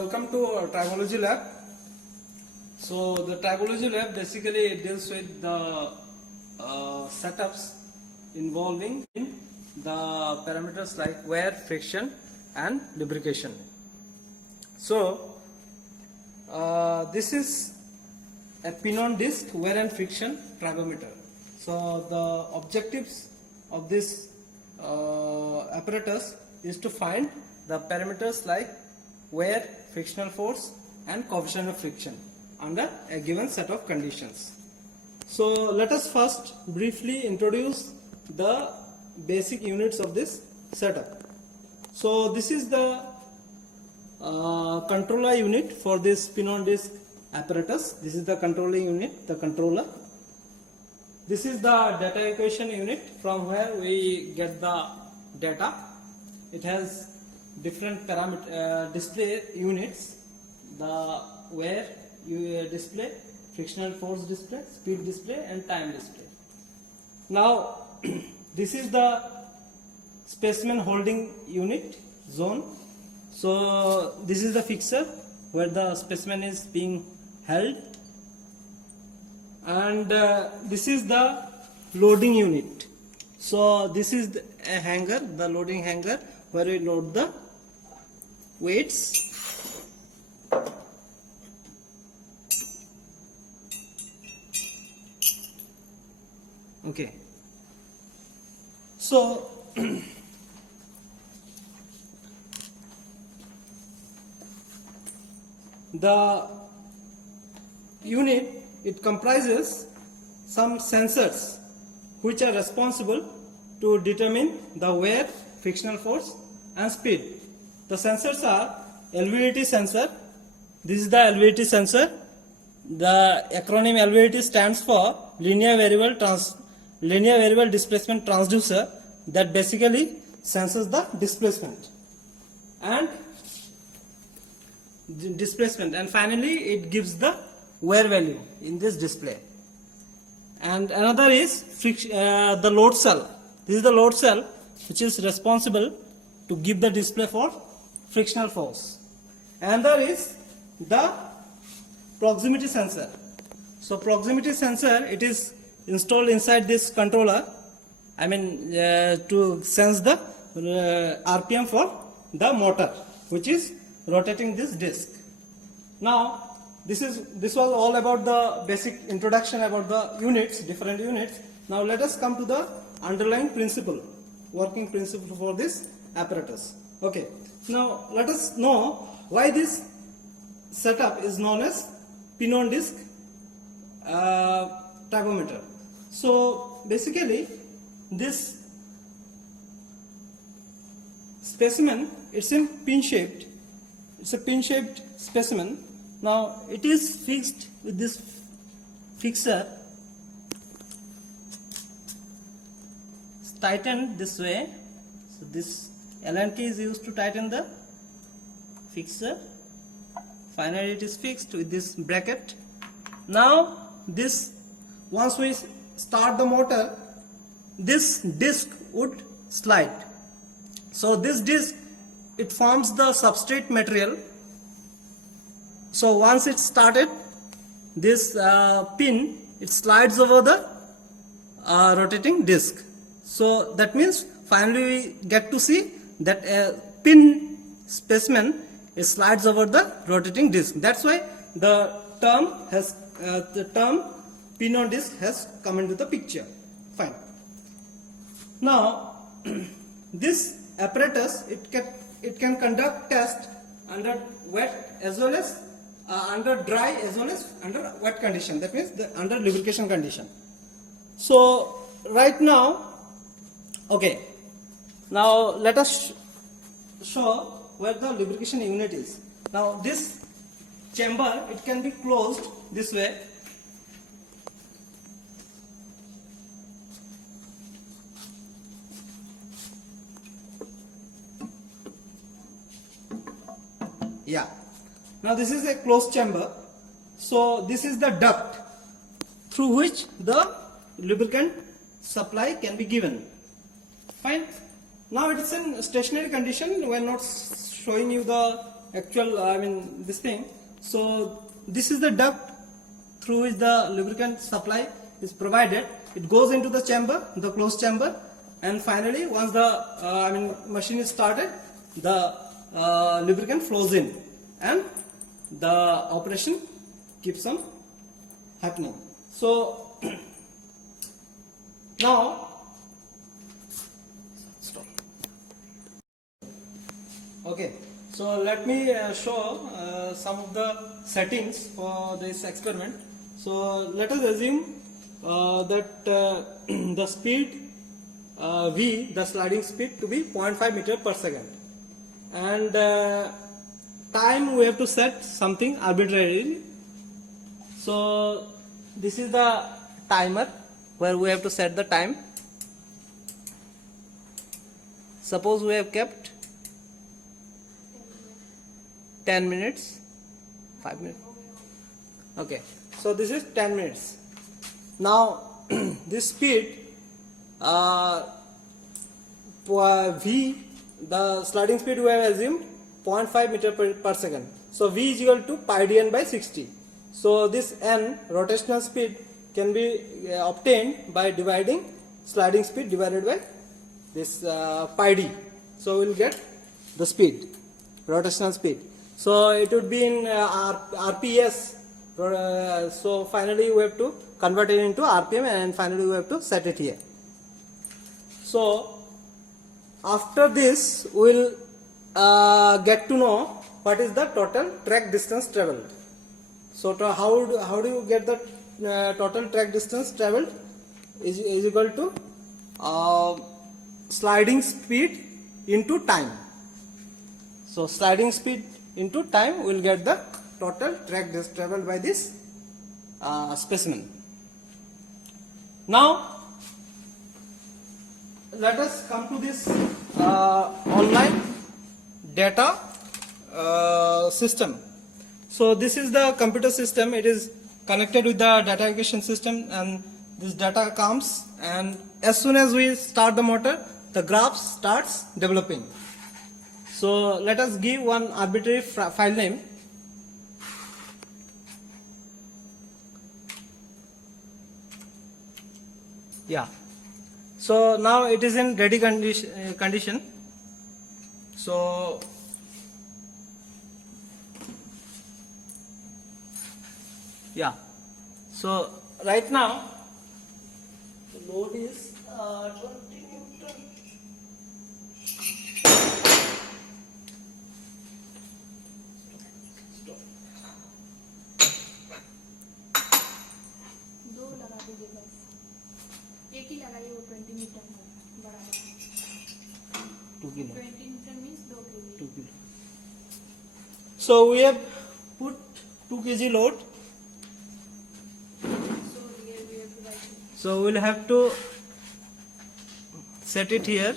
Welcome to Tribology Lab. So the Tribology Lab basically deals with the setups involving in the parameters like wear, friction and lubrication. So this is a pin-on disc wear and friction tribometer. So the objectives of this apparatus is to find the parameters like wear, frictional force and coefficient of friction under a given set of conditions. So let us first briefly introduce the basic units of this setup. So this is the controller unit for this pin-on disc apparatus. This is the controlling unit, the controller. This is the data equation unit from where we get the data. It has different parameter display units, the wear display, frictional force display, speed display and time display. Now this is the specimen holding unit zone. So this is the fixer where the specimen is being held, and this is the loading unit. So this is a hanger, the loading hanger where we load the weights. Okay. So the unit, it comprises some sensors which are responsible to determine the wear, frictional force and speed. The sensors are LVDT sensor. This is the LVDT sensor. The acronym LVDT stands for linear variable displacement transducer, that basically senses the displacement and finally it gives the wear value in this display. And another is the load cell. This is the load cell which is responsible to give the display for frictional force. Another is the proximity sensor. So proximity sensor, it is installed inside this controller, to sense the RPM for the motor which is rotating this disc. Now this was all about the basic introduction about the units, different units. Now let us come to the underlying principle, working principle for this apparatus. Okay, now let us know why this setup is known as pin-on disc tribometer. So basically this specimen, it's in pin shaped. It's a pin shaped specimen. Now it is fixed with this fixer. It's tightened this way. So this Allen key is used to tighten the fixer. Finally it is fixed with this bracket. Now this, once we start the motor, this disc would slide. So this disc, it forms the substrate material. So once it started, this pin, it slides over the rotating disc. So that means finally we get to see that a pin specimen, it slides over the rotating disc. That's why the term pin-on disc has come into the picture. Fine. Now this apparatus, it can conduct test under wet as well as under dry as well as under wet condition. That means under lubrication condition. So right now, okay, now let us show where the lubrication unit is. Now this chamber, it can be closed this way. Yeah. Now this is a closed chamber. So this is the duct through which the lubricant supply can be given. Fine. Now it is in stationary condition. We are not showing you the actual, this thing. So this is the duct through which the lubricant supply is provided. It goes into the chamber, the closed chamber, and finally once the machine is started, the lubricant flows in and the operation keeps on happening. So now stop. Okay, so let me show some of the settings for this experiment. So let us assume that the speed V, the sliding speed, to be 0.5 meter per second, and time we have to set something arbitrarily. So this is the timer where we have to set the time. Suppose we have kept 10 minutes, 5 minutes. Okay, so this is 10 minutes. Now this speed V, the sliding speed we have assumed 0.5 meter per second. So V is equal to pi dn by 60. So this n, rotational speed, can be obtained by dividing sliding speed divided by this pi d. So we will get the speed, rotational speed. So it would be in RPS. So finally we have to convert it into RPM, and finally we have to set it here. So after this we will get to know what is the total track distance traveled. So how do you get the total track distance traveled is equal to sliding speed into time. So sliding speed into time will get the total track distance traveled by this specimen. Now let us come to this online data system. So this is the computer system. It is connected with the data aggregation system, and this data comes, and as soon as we start the motor, the graph starts developing. So let us give one arbitrary file name. Yeah. So now it is in ready condition. So yeah. So right now the load is 20 Newton. दो लगा दीजिए बस, एक ही लगाइए, वो 20 metre है बड़ा 2 kilo. 20 metre means 2 kg. 2 kilo. So we have put 2 kg load. So here we have to write it. So we'll have to set it here.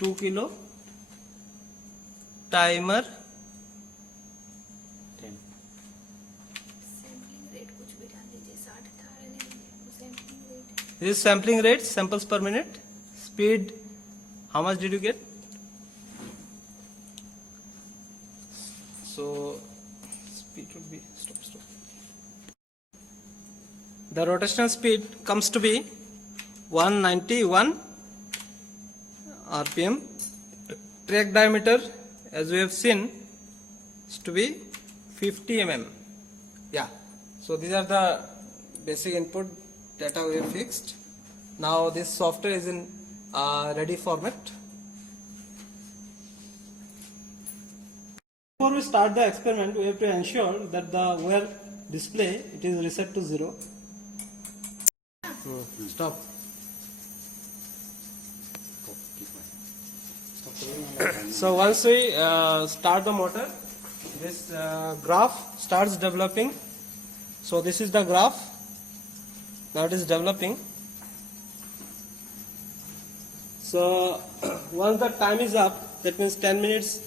2 kilo timer 10. Sampling rate कुछ भी डाल दीजिए, 60 था रहने दीजिए, वो sampling rate. This is sampling rate, samples per minute. Speed, how much did you get? So speed would be stop. The rotational speed comes to be 191 RPM. Track diameter, as we have seen, is to be 50 mm. Yeah. So these are the basic input data we have fixed. Now this software is in ready format. Before we start the experiment, we have to ensure that the wear display, it is reset to 0. Stop. So once we start the motor, this graph starts developing. So this is the graph. Now it is developing. So once the time is up, that means 10 minutes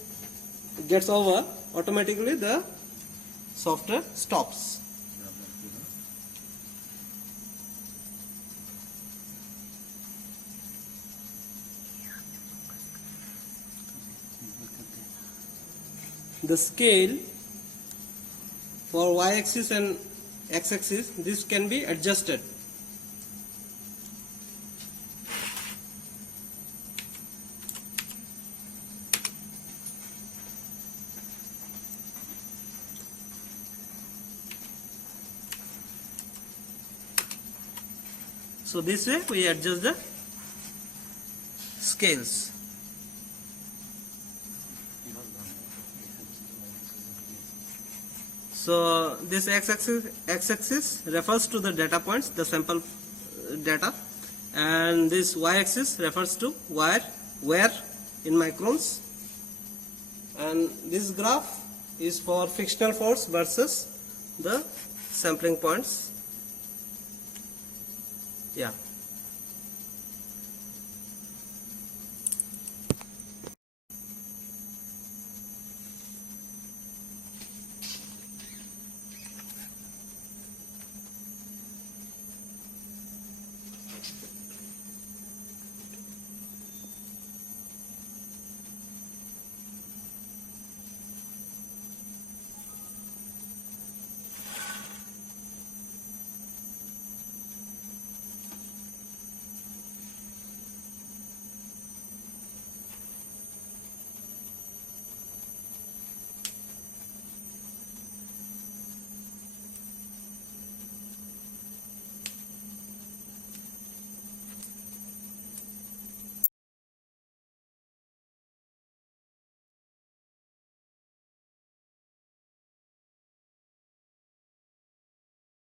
gets over, automatically the software stops. the scale for y-axis and x-axis, this can be adjusted. So this way we adjust the scales. So this x-axis refers to the data points, the sample data, and this y-axis refers to where in microns, and this graph is for frictional force versus the sampling points. Yeah.